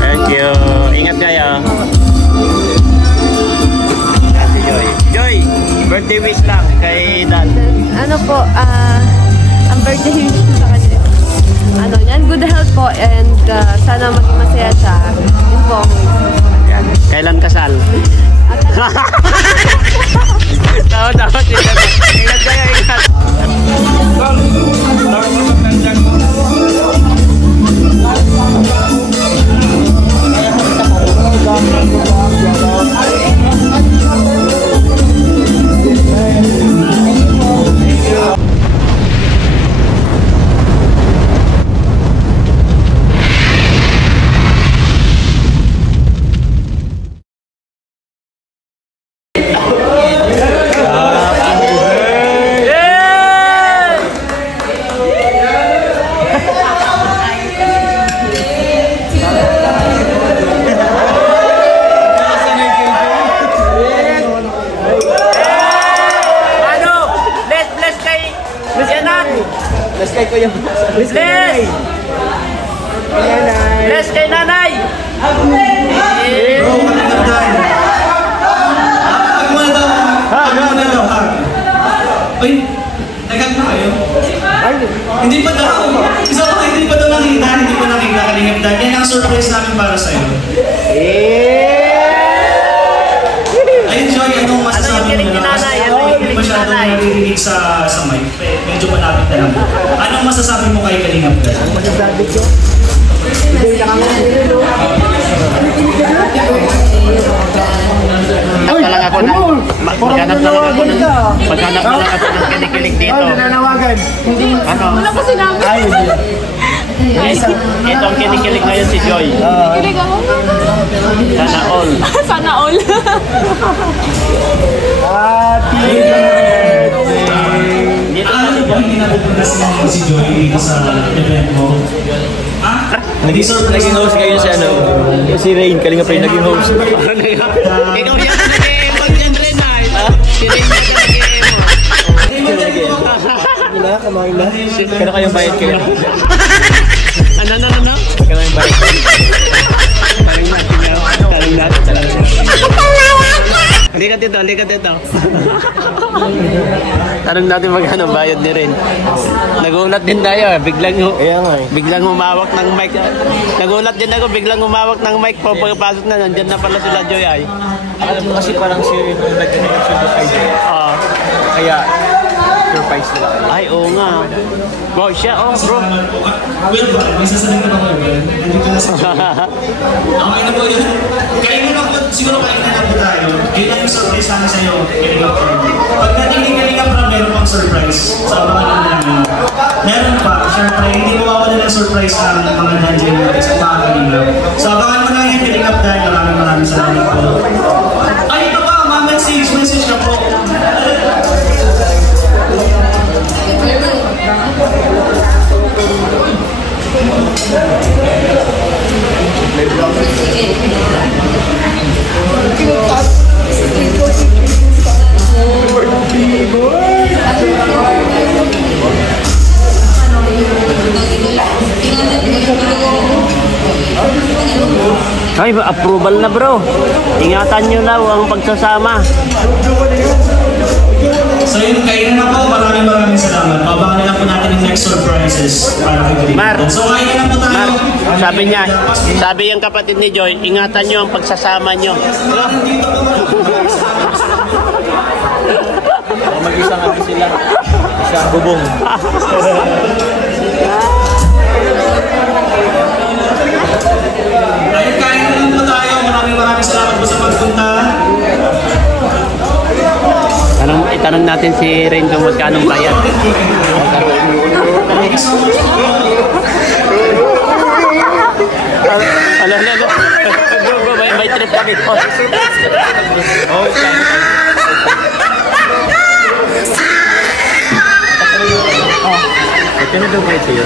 Thank you. Ingat kayo. Si Joy. Joy, birthday wish lang kay Dan. Ano po, ang birthday wish ko sa kanya. Ano yan, good health po and sana maging masaya siya. Yun po. Yan. Kailan kasal? Tawa. Ingat kayo, ingat. Bless kay nanay! Uy, nagag na kayo? Hindi pa daw. Isa ko, hindi pa daw nakita. Hindi pa nakita Kalingap Dan. Yan ang surprise namin para sa'yo. Ayun, Joy, anong masasabi mo na? Hindi masyado naririnig sa mic. Medyo malapit na lang. Anong masasabi mo kay Kalingap Dan? Anong masasabi ko? Maghanap na lang ako ng kinikilig dito. Ano? Wala ko sinabi. Ito ang kinikilig ngayon si Joy. Kinikilig ako. Sana all. Sana all. Happy birthday! Ano ba hindi napupunta si Joy dito sa event mo? Naging host kayo si ano? Si Rain, Kalingap Rain naging host. Ikaw yan nag-e-emot yan rin ay. Si Rain yan nag-e-emot. Na, kamain na. Kaya kayong bayad kayo. Ano? Kaya kayong bayad kayo. Talang natin. Likat ito. Tanong natin magkano bayad ni Ren. Nagulat din tayo, biglang humawak ng mic. Nagulat din ako, biglang humawak ng mic. Pagpasok na, nandyan na pala sila Joy ay. Alam mo kasi parang si Ren nag-connection kay Joy. Kaya, surprise nila kayo. Ay, oo nga. Wow, siya, bro. Will, may sasabihin ka ba ko, Will? Nandito na si Joy. Okay na po yun. Kain na lang po, siguro kain na lang po tayo. Yun lang yung surprise namin sa'yo, Kalingap Dan. Pag natin ni Kalingap Dan, meron pang surprise sa mga namin. Meron pa, syempre, hindi mawawala ng surprise ang mga nandiyan natin sa mga Kalingap. So, abangan mo na yung Kalingap Dan. Maraming salamat po. Ay, ito pa, message ka po. Ay, approval na bro. Ingatan nyo na ang pagsasama. So yun, kainan na po. Maraming salamat. Babangan na lang po natin yung next surprises para kay Kalingap Dan. So kainan na po tayo. Sabi niya, sabi yung kapatid ni Joy, ingatan nyo ang pagsasama nyo. Mag-isa nga sila. Isang bubong. Ayun, kain na lang po tayo. Maraming salamat po sa pagpunta. Itanong natin si Rain kung magkano bayad. Ala. May trip kami. Ito na daw kayo sa'yo.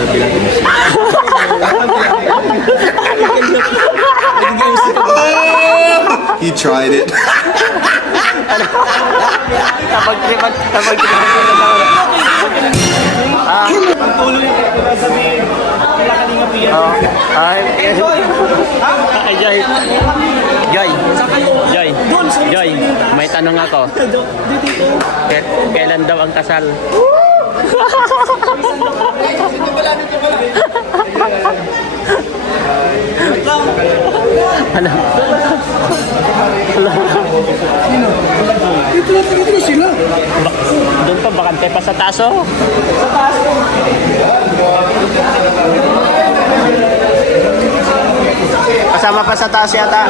He tried it. Kapag tripan Pagtulong yung sabihin, kila Kalingap yan. ay, Joy. Joy. Joy. Joy. May tanong ako. Kailan daw ang kasal? Ano? Ito sila. Doon pa, bakante pa sa taso. Sa taas ko. Kasama pa sa taas yata.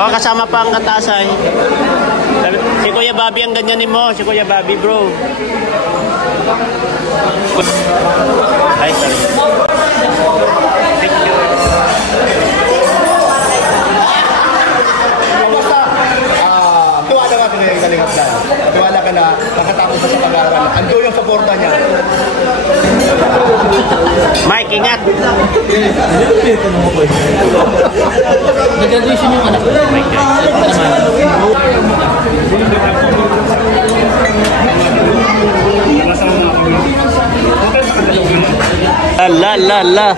Oh, kasama pa ang katasay. Si Kuya Bobby ang ganyanin mo. Si Kuya Bobby, bro. Ay, sorry. Tuwala ka na yung kalingap na. Tuwala ka na, nakatapos na sa pag-aaral. Ando yung supporta niya. Mike, ingat. Nag-graduation yung anak ko. La la la.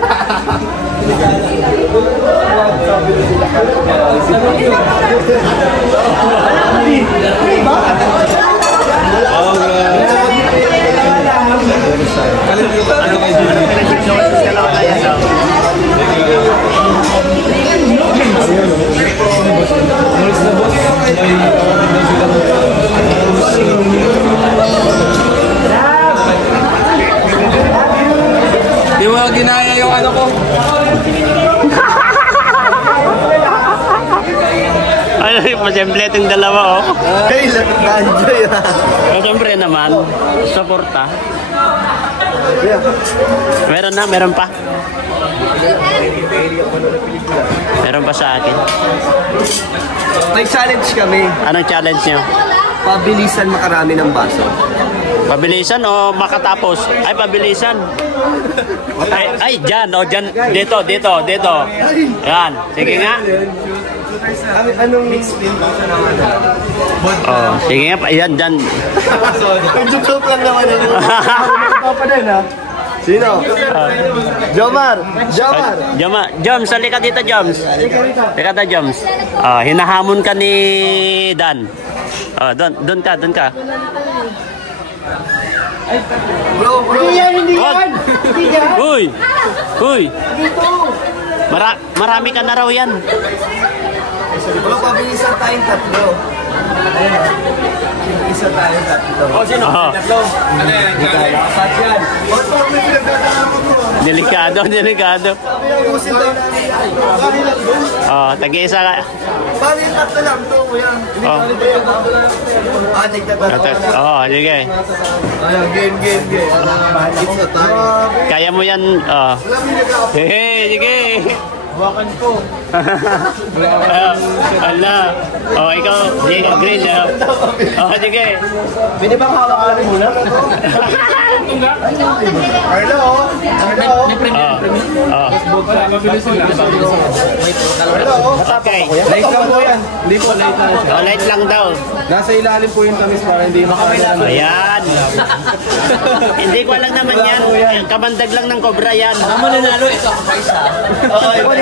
Di mo ginaya yung ano ko. Ay, masyempre itong dalawa, oh. Hey, na-enjoy ah. Siyempre naman, suporta. Meron pa. Meron pa sa akin. Nag-challenge kami. Anong challenge nyo? Pabilisan makarami ng baso. Pabilisan o makatapos? Ay, pabilisan. Ay, dyan, o dyan. Dito. Yan, sige nga. Anong mix-spin ba sa naman? Oh, sige nga, ayan, dyan. Joke lang naman yun. Pa din ha? Sino? Jomar! Joms, halika dito, Joms. Halika dito, Joms. Hinahamon ka ni Dan. Doon ka. Hindi yan! Uy! Marami ka na raw yan. Wala, pabilisan tayong tatlo. Ayun ha? Isa tayong tatlo. O, sino? Tatlo. Ano yan? Apat yan. Oto, may pinagdadaan mo ko. Delikado. Sabi yung usin daw namin. Bakit lang doon? Tag-isa ka. Bakit yung tatlo lang to, kuya? Oh, sige. Ayun, game. It's a time. Kaya mo yan. Wala mo yung nag-aapos. Sige. Hawakan ko. Ala. Ikaw, green. Sige. Pwede bang hawakan muna? Hello? Okay. Light lang po yan. Hindi po, light lang. Light lang daw. Nasa ilalim po yung tamis para hindi makakailan. Ayan. Hindi ko alam naman yan. Kamandag lang ng kobra yan. Mananalo ito ako pa isa.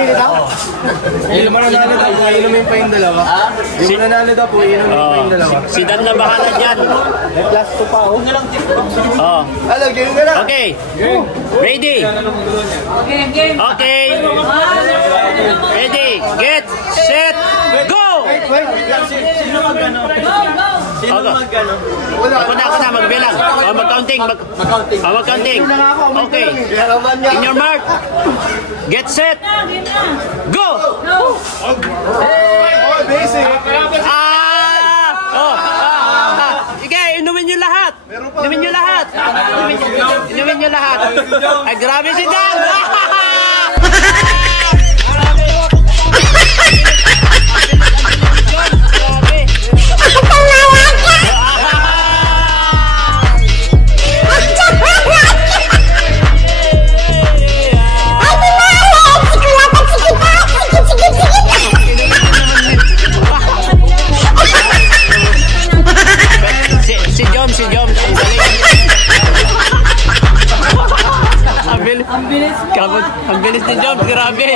Hindi mo nanalo daw po, inumin pa yung dalawa. Hindi mo nanalo daw po, inumin pa yung dalawa. Si Dan na bahala dyan. May plus 2 pa oh. Hello, game ka na? Okay. Ready? Okay. Ready, get, set, go! Sino mag-ano? Sino mag-ano? Ako na, magbilang. Mag-counting. Mag-counting. Okay. In your mark. Get set. Go! Basic. Sige, inumin nyo lahat. Inumin nyo lahat. Ay, grabe si Dan. Bobby.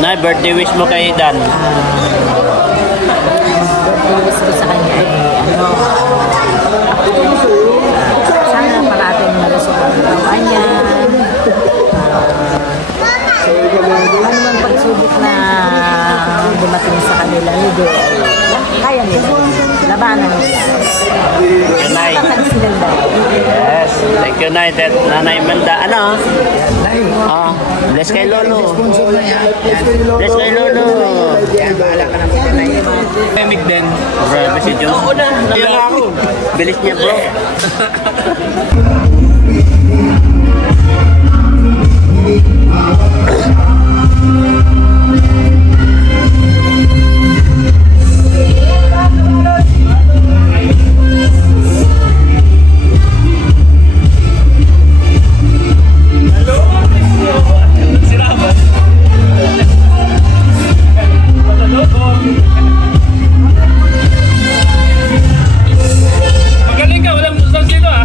Na, birthday wish mo kay Dan. Wish ko sa kanya ay sana parating malusog ang gawa niya. Ano man pagsubok na dumating sa kanila, hindi kaya nila. Labanan nila. Nay. Yes. Thank you, Nay. Nanay Imelda. Ano? Bless kay Lolo. Bless kay Lolo. Pandemic din. Grabe si Diyos. Bilis niya, bro. Magaling ka, walang musang dito ah.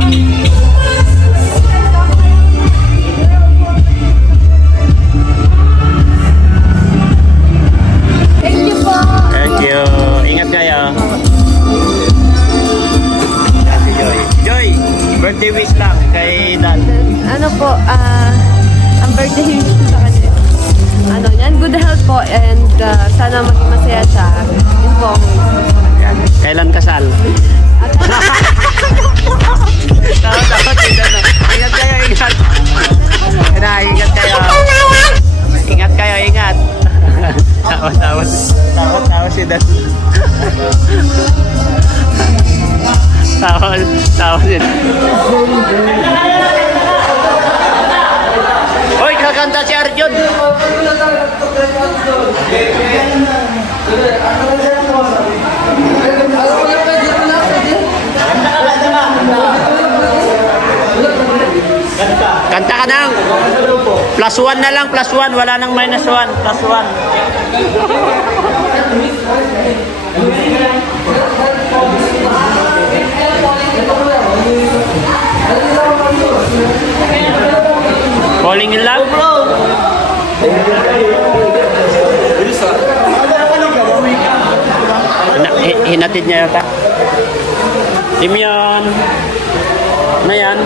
Thank you po. Thank you. Ingat kayo. Ate Joy. Joy, birthday wish lang kay Dan. Ano po, ang birthday wish ko sa kanya. Ano yan, good health po and sana maging masaya siya. Yun po. Yan. Kailan kasal? Takot. Ingat kayo, ingat. Ingat kayo. Ingat kayo, ingat. Tawa si Dan. Tawa si Dan. Hoy, kakanta si Arjun. Kanta ka nang. +1 na lang, +1. Wala nang -1. +1. Falling in love, bro. Hinatid niya yata. Simeon. Ano yan?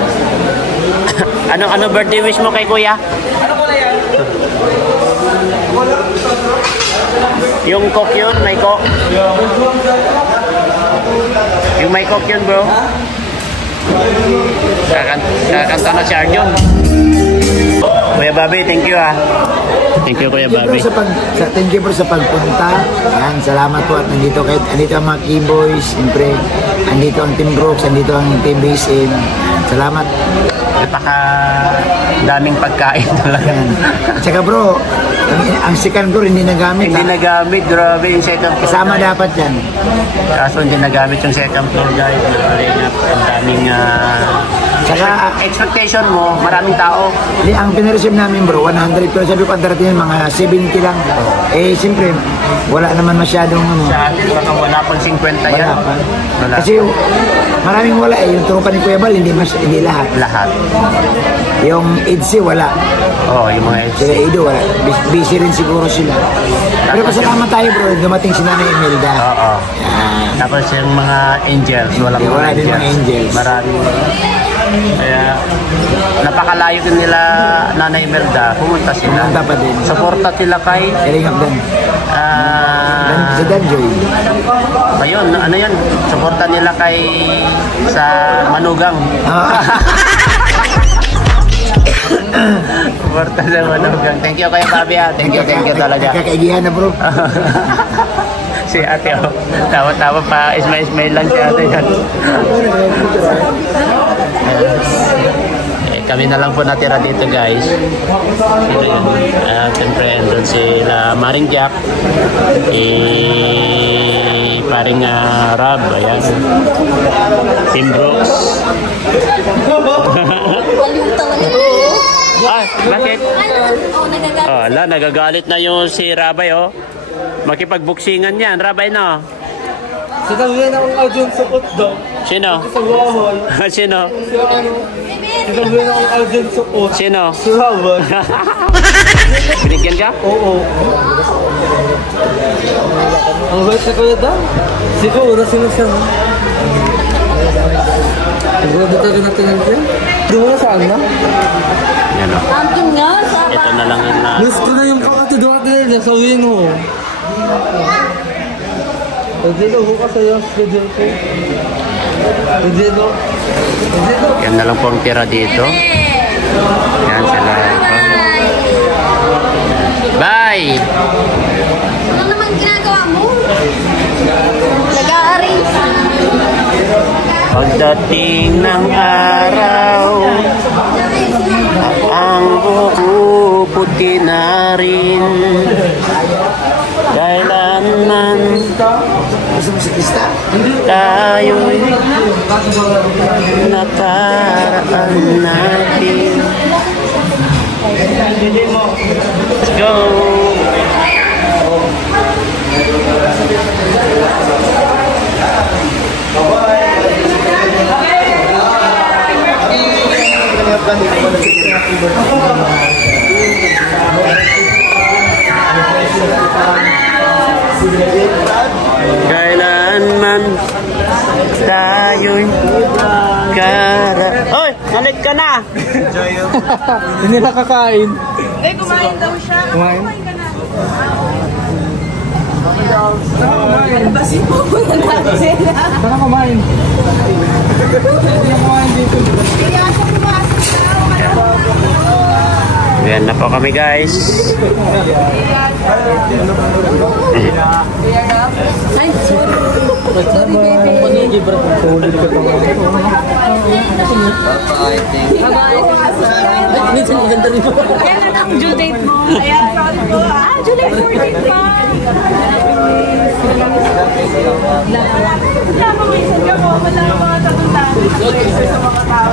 ano birthday wish mo kay kuya? Ano ko na yan? Yung coke yun, may coke. Yung may coke yun, bro. Kakanta na si Arjun. Kuya Bobby, thank you ah. Thank you, Kuya Bobby. Thank you po sa pagpunta. Yan, salamat po at nandito ang mga keyboys, siyempre, andito ang Team Brooks, andito ang Team BSM. Salamat. Napaka daming pagkain talaga. At saka bro, ang second floor hindi nagamit. Hindi nagamit, grabe yung second floor. Kasama dapat yan. Kaso hindi nagamit yung second floor, guys. Ang daming Saka, expectation mo, maraming tao. ang pinareceive namin bro, 100 pero sabi ko darating mga 70 lang. Eh siyempre, wala naman masyadong Sa atin, baka wala pang 50 yan. wala pa. Wala. Kasi maraming wala eh. Yung tropa ni Kuya Bal, hindi lahat. Lahat. Yung EDC, wala. Oo, yung mga Sila Edo, wala. Busy rin siguro sila. Pero pasalamat tayo bro, dumating si Nanay Imelda. Oo. Tapos yung mga angels, walang Wala din mga angels. Marami. Kaya napakalayo din nila Nanay Imelda. Pumunta sila. Pumunta pa din. Suporta sila kay Galing up Dan. Sa Danjoy. ayun, ano yan? Suporta nila kay sa Manugang. Suporta sa Manugang. Thank you kay Bobby ah. Thank you talaga. Kakaigihan na bro. Si ate, oh. Tawa-tawa pa. Ismail lang si ate yan. Kami na lang po natira dito, guys. Siyempre, andun sila Maring Jack. Paring Rob. Ayan. Team Brooks. Ah, bakit? Oh, ala, nagagalit na yung si Rabay, oh. Makipagbuksingan yan, Rabay, no? Sinabihan akong Arjun Sukot daw. Sino? Sa Wahol. Sino? Sinabihan akong Arjun Sukot. Sino? Si Howard. Binigyan ka? Oo. Ang bait na kuya daw. Siguro, sino siya, no? Siguro talaga natin nandiyan. Doon na saan na? Yan, oh. Akin nga, sa Ito na lang yung na... Miss ko na yung kakati doon natin nila sa Wino. Pwede ko ka sa'yo, schedule ko. Pwede ko. Yan na lang po ang tira dito. Yan sila. Bye! Ano naman ginagawa mo? Nag-a-arrange. Pagdating ng araw, ang buko puti na rin. Kailanman tayo'y nakaraan natin. Let's go! Kailanman tayo'y Hoy! Nalit ka na! Hindi nakakain. Eh, kumain daw siya. Kumain? Ka na. Basi po natin. Saan kumain? Kumain dito. Kaya siya pumasok daw. Ayan na po kami, guys. Ay, sorry. Sorry, baby. Minsan maganda rin po. Ayan na ang due date mo. Ayan, sorry po. July 14 pa. Wala mo minsan ka po. Wala mo mga kapuntahan. Sa mga tao.